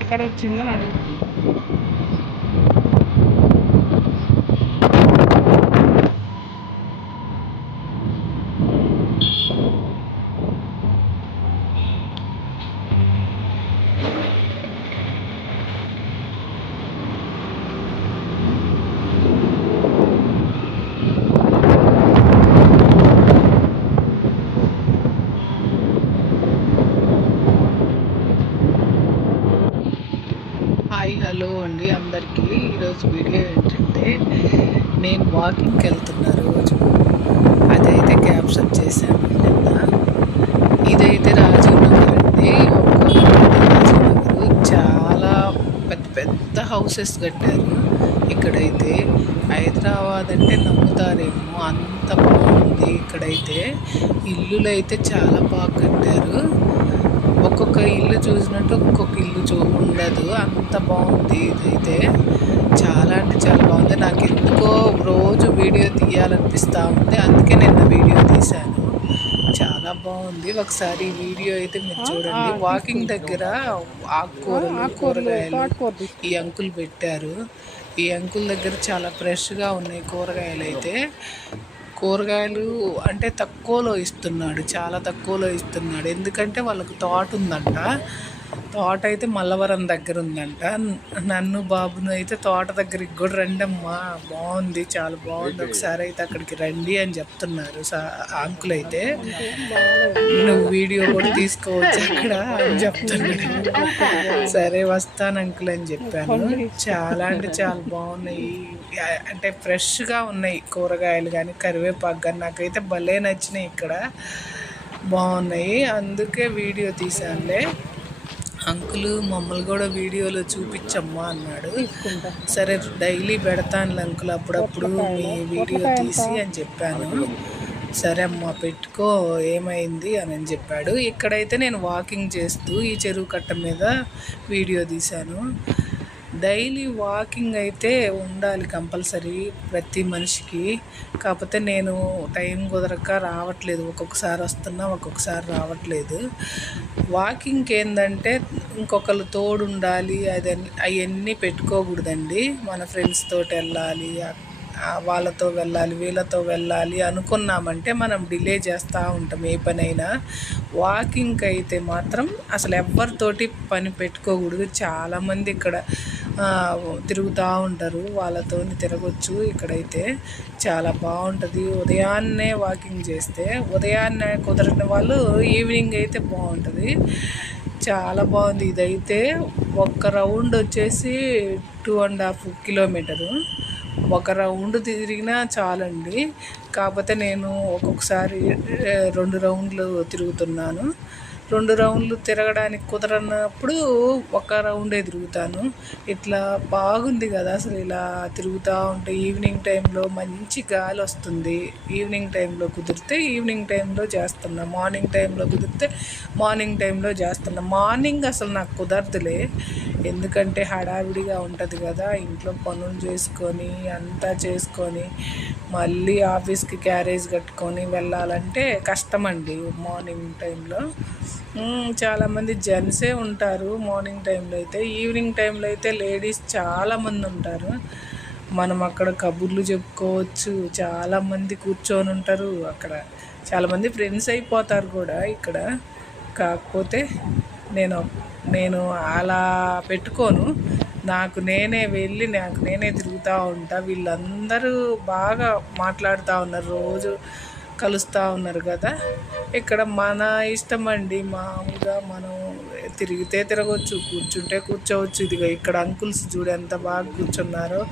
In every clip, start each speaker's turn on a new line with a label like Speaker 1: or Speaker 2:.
Speaker 1: ఎక్కడ వచ్చిందో అది
Speaker 2: హలో అండి అందరికీ. ఈరోజు వీడియో ఏంటంటే నేను వాకింగ్కి వెళ్తున్న రోజు అదైతే క్యాప్చర్ చేశాను నిన్న ఇదైతే రాజీవ్ నగర్ అండి రాజీవ్ నగర్ చాలా పెద్ద పెద్ద హౌసెస్ కట్టారు ఇక్కడైతే. హైదరాబాద్ అంటే నమ్ముతారేమో అంత బాగుంది ఇక్కడైతే. ఇల్లులు అయితే చాలా బాగా కట్టారు. ఒక్కొక్క ఇల్లు చూసినట్టు ఒక్కొక్క ఇల్లు చూ ఉండదు. అంత బాగుంది ఇదైతే. చాలా అంటే చాలా బాగుంది. నాకు ఎందుకో రోజు వీడియో తీయాలనిపిస్తూ ఉంది. అందుకే నిన్న వీడియో తీశాను. చాలా బాగుంది. ఒకసారి ఈ వీడియో అయితే మీరు చూడండి. వాకింగ్ దగ్గర ఆకుకూరలు కూరగాయలు ఈ అంకుల్ పెట్టారు. ఈ అంకుల్ దగ్గర చాలా ఫ్రెష్గా ఉన్నాయి కూరగాయలు అయితే కూరగాయలు అంటే తక్కువలో ఇస్తున్నాడు చాలా తక్కువలో ఇస్తున్నాడు. ఎందుకంటే వాళ్ళకు తోట ఉందంట. తోట అయితే మల్లవరం దగ్గర ఉందంట. నన్ను బాబును అయితే తోట దగ్గరికి కూడా రండి అమ్మా బాగుంది చాలా బాగుంది. ఒకసారి అయితే అక్కడికి రండి అని చెప్తున్నారు అంకుల్ అయితే. నువ్వు వీడియో కూడా తీసుకోవచ్చు అక్కడ అని చెప్తున్నాడు సరే వస్తాను అంకుల్ అని చెప్పాను. చాలా అంటే చాలా బాగున్నాయి. అంటే ఫ్రెష్గా ఉన్నాయి కూరగాయలు కానీ కరివేపాకు కానీ. నాకైతే భలే నచ్చినాయి ఇక్కడ. బాగున్నాయి. అందుకే వీడియో తీసానులే అంకుల్ మమ్మల్ని కూడా వీడియోలో చూపించమ్మా అన్నాడు. సరే డైలీ పెడతాను అంకుల్ అప్పుడప్పుడు మీ వీడియో తీసి అని చెప్పాను. సరే అమ్మా పెట్టుకో ఏమైంది అని అని చెప్పాడు. ఇక్కడైతే నేను వాకింగ్ చేస్తూ ఈ చెరువు కట్ట మీద వీడియో తీశాను. డైలీ వాకింగ్ అయితే ఉండాలి కంపల్సరీ ప్రతి మనిషికి. కాకపోతే నేను టైం కుదరక రావట్లేదు. ఒక్కొక్కసారి వస్తున్నా ఒక్కొక్కసారి రావట్లేదు. వాకింగ్కి ఏంటంటే ఇంకొకరు తోడు ఉండాలి అది అవన్నీ పెట్టుకోకూడదండి. మన ఫ్రెండ్స్ తోటి వెళ్ళాలి వాళ్ళతో వెళ్ళాలి వీళ్ళతో వెళ్ళాలి అనుకున్నామంటే మనం డిలే చేస్తూ ఉంటాం ఏ పనైనా. వాకింగ్కి అయితే మాత్రం అసలు ఎవరితోటి పని పెట్టుకోకూడదు. చాలామంది ఇక్కడ తిరుగుతూ ఉంటారు. వాళ్ళతో తిరగచ్చు. ఇక్కడైతే చాలా బాగుంటుంది. ఉదయాన్నే వాకింగ్ చేస్తే ఉదయాన్నే కుదరని వాళ్ళు ఈవినింగ్ అయితే బాగుంటుంది. చాలా బాగుంది. ఇదైతే ఒక్క రౌండ్ వచ్చేసి టూ అండ్ హాఫ్ కిలోమీటరు. ఒక రౌండ్ తిరిగినా చాలండి. కాకపోతే నేను ఒక్కొక్కసారి రెండు రౌండ్లు తిరుగుతున్నాను. రెండు రౌండ్లు తిరగడానికి కుదరనప్పుడు ఒక రౌండే తిరుగుతాను. ఇట్లా బాగుంది కదా అసలు ఇలా తిరుగుతూ ఉంటే ఈవినింగ్ టైంలో మంచి గాలి వస్తుంది. ఈవినింగ్ టైంలో కుదిరితే ఈవినింగ్ టైంలో చేస్తున్నా. మార్నింగ్ టైంలో కుదిరితే మార్నింగ్ టైంలో చేస్తున్నా. మార్నింగ్ అసలు నాకు కుదరదులే. ఎందుకంటే హడావిడిగా ఉంటుంది కదా ఇంట్లో పనులు చేసుకొని అంతా చేసుకొని మళ్ళీ ఆఫీస్కి క్యారేజ్ కట్టుకొని వెళ్ళాలంటే కష్టమండి మార్నింగ్ టైంలో. చాలామంది జెంట్సే ఉంటారు మార్నింగ్ టైంలో అయితే. ఈవినింగ్ టైంలో అయితే లేడీస్ చాలామంది ఉంటారు. మనం అక్కడ కబుర్లు చెప్పుకోవచ్చు. చాలామంది కూర్చొని ఉంటారు అక్కడ. చాలామంది ఫ్రెండ్స్ అయిపోతారు కూడా ఇక్కడ. కాకపోతే నేను నేను అలా పెట్టుకోను. నాకు నేనే వెళ్ళి నాకు నేనే తిరుగుతూ ఉంటా. వీళ్ళందరూ బాగా మాట్లాడుతూ ఉన్నారు. రోజు కలుస్తూ ఉన్నారు కదా. ఇక్కడ మన ఇష్టం అండి మామూలుగా మనం తిరిగితే తిరగవచ్చు కూర్చుంటే కూర్చోవచ్చు. ఇదిగో ఇక్కడ అంకుల్స్ చూడు ఎంత బాగా కూర్చున్నారో.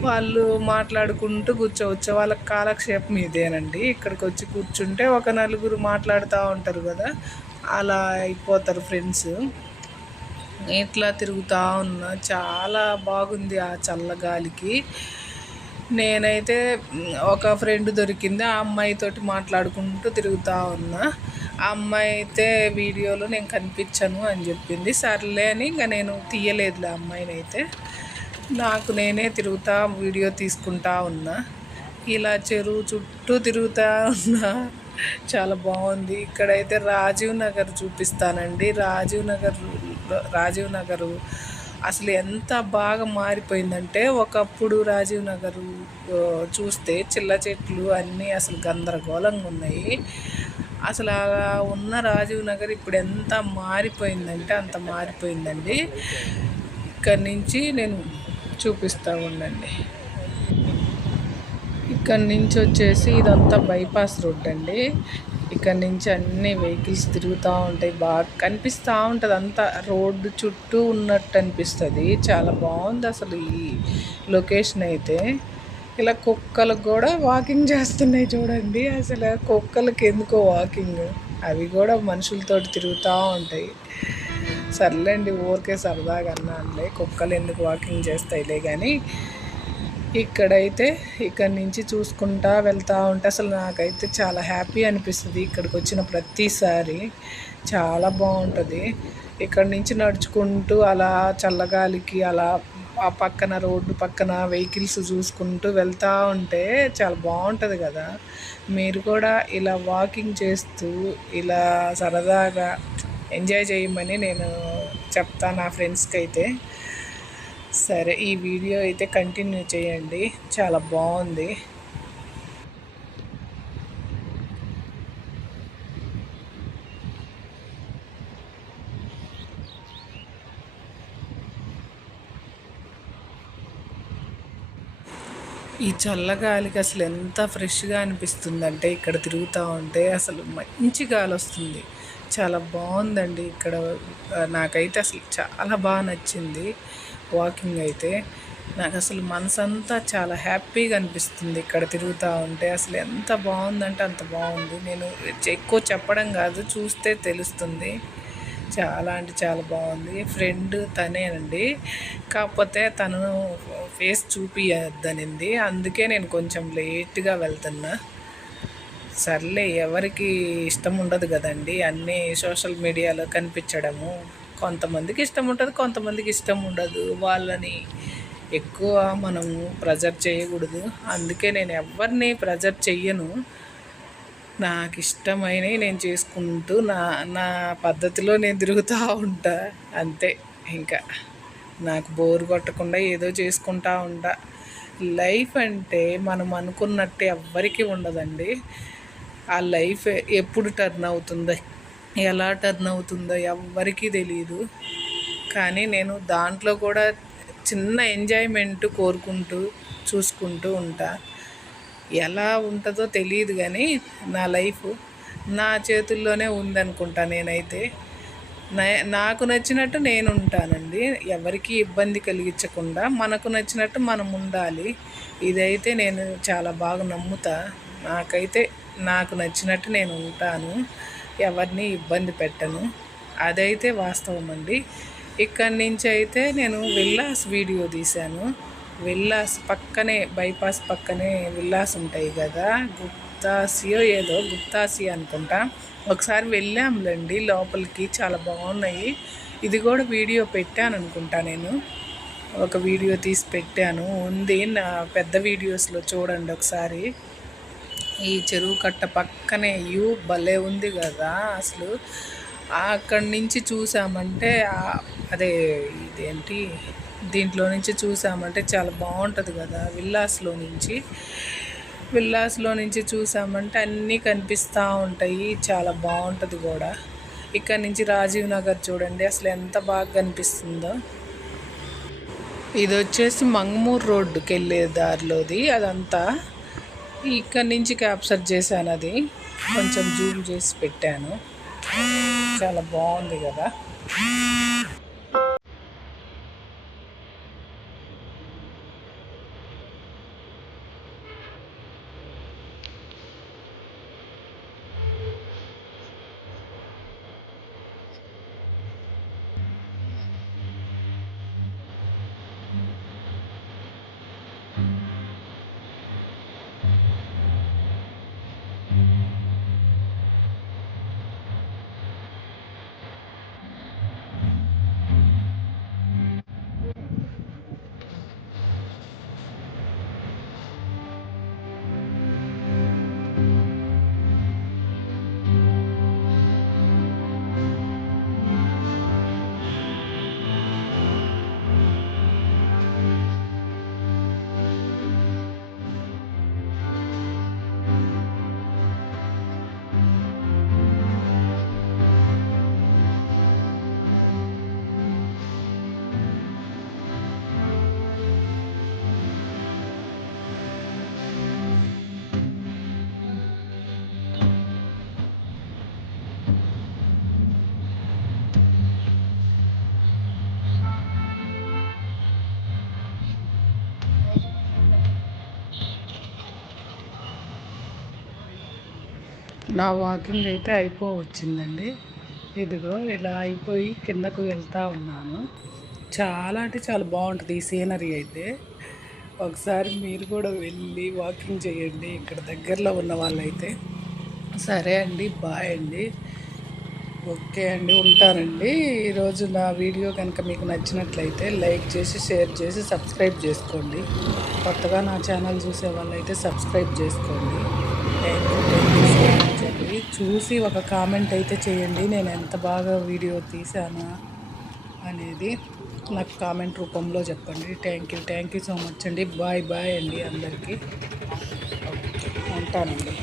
Speaker 2: వాళ్ళు మాట్లాడుకుంటూ కూర్చోవచ్చు. వాళ్ళ కాలక్షేపం ఇదేనండి. ఇక్కడికి వచ్చి కూర్చుంటే ఒక నలుగురు మాట్లాడుతూ ఉంటారు కదా. అలా అయిపోతారు ఫ్రెండ్స్. ఇట్లా తిరుగుతూ ఉన్నా చాలా బాగుంది ఆ చల్లగాలికి నేనైతే ఒక ఫ్రెండ్ దొరికింది ఆ అమ్మాయితోటి మాట్లాడుకుంటూ తిరుగుతూ ఉన్నా. ఆ అమ్మాయి అయితే వీడియోలో నేను కనిపించను అని చెప్పింది. సర్లే అని ఇంకా నేను తీయలేదులే అమ్మాయిని అయితే. నాకు నేనే తిరుగుతా వీడియో తీసుకుంటా ఉన్నా. ఇలా చెరువు చుట్టూ తిరుగుతూ ఉన్నా. చాలా బాగుంది. ఇక్కడైతే రాజీవ్ నగర్ చూపిస్తానండి. రాజీవ్ నగర్ రాజీవ్ నగరు అసలు ఎంత బాగా మారిపోయిందంటే ఒకప్పుడు రాజీవ్ నగర్ చూస్తే చిల్ల చెట్లు అన్నీ అసలు గందరగోళంగా ఉన్నాయి. అసలు అలా ఉన్న రాజీవ్ నగర్ ఇప్పుడు ఎంత మారిపోయిందంటే అంత మారిపోయిందండి. ఇక్కడి నుంచి నేను చూపిస్తూ ఉండండి. ఇక్కడ నుంచి వచ్చేసి ఇదంతా బైపాస్ రోడ్ అండి. ఇక్కడ నుంచి అన్ని వెహికల్స్ తిరుగుతూ ఉంటాయి. బాగా కనిపిస్తూ ఉంటుంది. అంతా రోడ్డు చుట్టూ ఉన్నట్టు అనిపిస్తుంది. చాలా బాగుంది అసలు ఈ లొకేషన్ అయితే. ఇలా కుక్కలు కూడా వాకింగ్ చేస్తున్నాయి చూడండి. అసలు కుక్కలకి ఎందుకో వాకింగ్. అవి కూడా మనుషులతో తిరుగుతూ ఉంటాయి. సర్లేండి ఊరికే సరదాగా అన్నానులే. కుక్కలు ఎందుకు వాకింగ్ చేస్తాయిలే కానీ ఇక్కడైతే ఇక్కడ నుంచి చూసుకుంటా వెళ్తూ ఉంటే అసలు నాకైతే చాలా హ్యాపీ అనిపిస్తుంది ఇక్కడికి వచ్చిన ప్రతిసారి. చాలా బాగుంటుంది. ఇక్కడ నుంచి నడుచుకుంటూ అలా చల్లగాలికి అలా ఆ పక్కన రోడ్డు పక్కన వెహికల్స్ చూసుకుంటూ వెళ్తూ ఉంటే చాలా బాగుంటుంది కదా. మీరు కూడా ఇలా వాకింగ్ చేస్తూ ఇలా సరదాగా ఎంజాయ్ చేయమని నేను చెప్తాను నా ఫ్రెండ్స్కి అయితే సరే ఈ వీడియో అయితే కంటిన్యూ చేయండి. చాలా బాగుంది. ఈ చల్లగాలికి అసలు ఎంత ఫ్రెష్గా అనిపిస్తుందంటే ఇక్కడ తిరుగుతూ ఉంటే అసలు మంచి గాలి వస్తుంది. చాలా బాగుందండి ఇక్కడ. నాకైతే అసలు చాలా బాగా నచ్చింది. వాకింగ్ అయితే నాకు అసలు మనసంతా చాలా హ్యాపీగా అనిపిస్తుంది ఇక్కడ తిరుగుతూ ఉంటే. అసలు ఎంత బాగుందంటే అంత బాగుంది. నేను ఎక్కువ చెప్పడం కాదు చూస్తే తెలుస్తుంది. చాలా అంటే చాలా బాగుంది. ఫ్రెండ్ తనేనండి. కాకపోతే తను ఫేస్ చూపియద్దనింది. అందుకే నేను కొంచెం లేట్గా వెళ్తున్నా. సర్లే ఎవరికి ఇష్టం ఉండదు కదండి. అన్నీ సోషల్ మీడియాలో కనిపించడము. కొంతమందికి ఇష్టం ఉంటుంది కొంతమందికి ఇష్టం ఉండదు. వాళ్ళని ఎక్కువ మనము ప్రెజర్ చేయకూడదు. అందుకే నేను ఎవరిని ప్రెజర్ చెయ్యను. నాకు ఇష్టమైనవి నేను చేసుకుంటూ నా నా పద్ధతిలో నేను తిరుగుతూ ఉంటా. అంతే ఇంకా. నాకు బోర్ కొట్టకుండా ఏదో చేసుకుంటా ఉంటా. లైఫ్ అంటే మనం అనుకున్నట్టు ఎవ్వరికీ ఉండదండి. ఆ లైఫ్ ఎప్పుడు టర్న్ అవుతుందో ఎలా టర్న్ అవుతుందో ఎవ్వరికీ తెలియదు కానీ నేను దాంట్లో కూడా చిన్న ఎంజాయ్మెంట్ కోరుకుంటూ చూసుకుంటూ ఉంటా. ఎలా ఉంటుందో తెలియదు కానీ నా లైఫ్ నా చేతుల్లోనే ఉందనుకుంటా నేనైతే. నాకు నచ్చినట్టు నేను ఉంటానండి. ఎవరికి ఇబ్బంది కలిగించకుండా మనకు నచ్చినట్టు మనం ఉండాలి. ఇదైతే నేను చాలా బాగా నమ్ముతా. నాకైతే నాకు నచ్చినట్టు నేను ఉంటాను. ఎవరిని ఇబ్బంది పెట్టను. అదైతే వాస్తవం అండి ఇక్కడి నుంచి అయితే నేను విల్లాస్ వీడియో తీశాను. విల్లాస్ పక్కనే బైపాస్ పక్కనే విల్లాస్ ఉంటాయి కదా. గుప్తాసియో ఏదో గుప్తాసి అనుకుంటా. ఒకసారి వెళ్ళాంలేండి లోపలికి చాలా బాగున్నాయి. ఇది కూడా వీడియో పెట్టాను అనుకుంటా నేను. ఒక వీడియో తీసి పెట్టాను. ఉంది నా పెద్ద వీడియోస్లో చూడండి ఒకసారి. ఈ చెరువు కట్ట పక్కనే యూ భలే ఉంది కదా అసలు. అక్కడి నుంచి చూసామంటే అదే ఇదేంటి దీంట్లో నుంచి చూసామంటే చాలా బాగుంటుంది కదా విల్లాస్లో నుంచి. విల్లాస్లో నుంచి చూసామంటే అన్నీ కనిపిస్తూ ఉంటాయి చాలా బాగుంటుంది కూడా. ఇక్కడ నుంచి రాజీవ్ నగర్ చూడండి అసలు ఎంత బాగా కనిపిస్తుందో. ఇది వచ్చేసి మంగమూరు రోడ్డుకి వెళ్ళే దారిలోది అదంతా. ఇక్కడి నుంచి క్యాప్చర్ చేశాను అది. కొంచెం జూమ్ చేసి పెట్టాను. చాలా బాగుంది కదా. నా వాకింగ్ అయితే అయిపోవచ్చిందండి. ఇదిగో ఇలా అయిపోయి కిందకు వెళ్తా ఉన్నాను. చాలా అంటే చాలా బాగుంటుంది ఈ సీనరీ అయితే. ఒకసారి మీరు కూడా వెళ్ళి వాకింగ్ చేయండి ఇక్కడ దగ్గరలో ఉన్న వాళ్ళైతే. సరే అండి బాయ్ అండి. ఓకే అండి ఉంటానండి. ఈరోజు నా వీడియో కనుక మీకు నచ్చినట్లయితే లైక్ చేసి షేర్ చేసి సబ్స్క్రైబ్ చేసుకోండి. కొత్తగా నా ఛానల్ చూసే వాళ్ళైతే సబ్స్క్రైబ్ చేసుకోండి. థ్యాంక్ యూ థ్యాంక్ యూ అండి చూసి ఒక కామెంట్ అయితే చేయండి. నేను ఎంత బాగా వీడియో తీసానా అనేది నాకు కామెంట్ రూపంలో చెప్పండి. Thank you thank you so much అండి. బాయ్ బాయ్ అండి అందరికీ. ఉంటానండి.